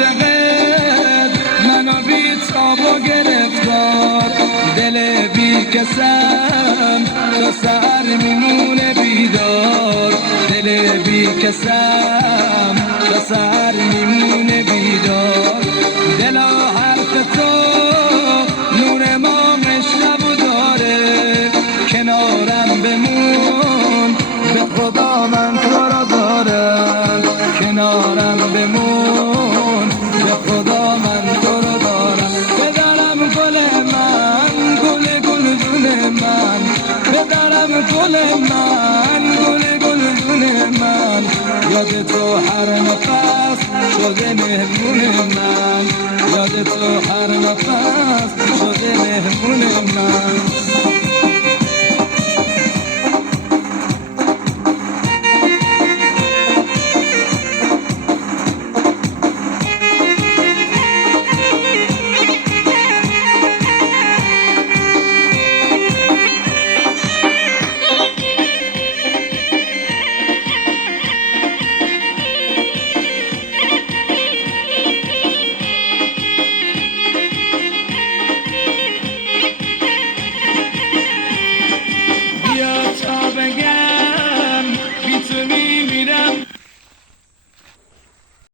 عاشقت منو بی تابا گرفتار، دل بی کسم تا سر میمونه بیدار، دل بی کسم تا سر میمونه بیدار. دلا حرف تو نور ما مشرب داره، کنارم بمون به خدا من تو را دارم، کنارم بمون به خدا من تو را دارم. بدارم گل من گل گلدون من، بدارم گل من گل گلدون من، یاد تو هر نفس شده مهمون من، یاد تو هر نفس شده مهمون من.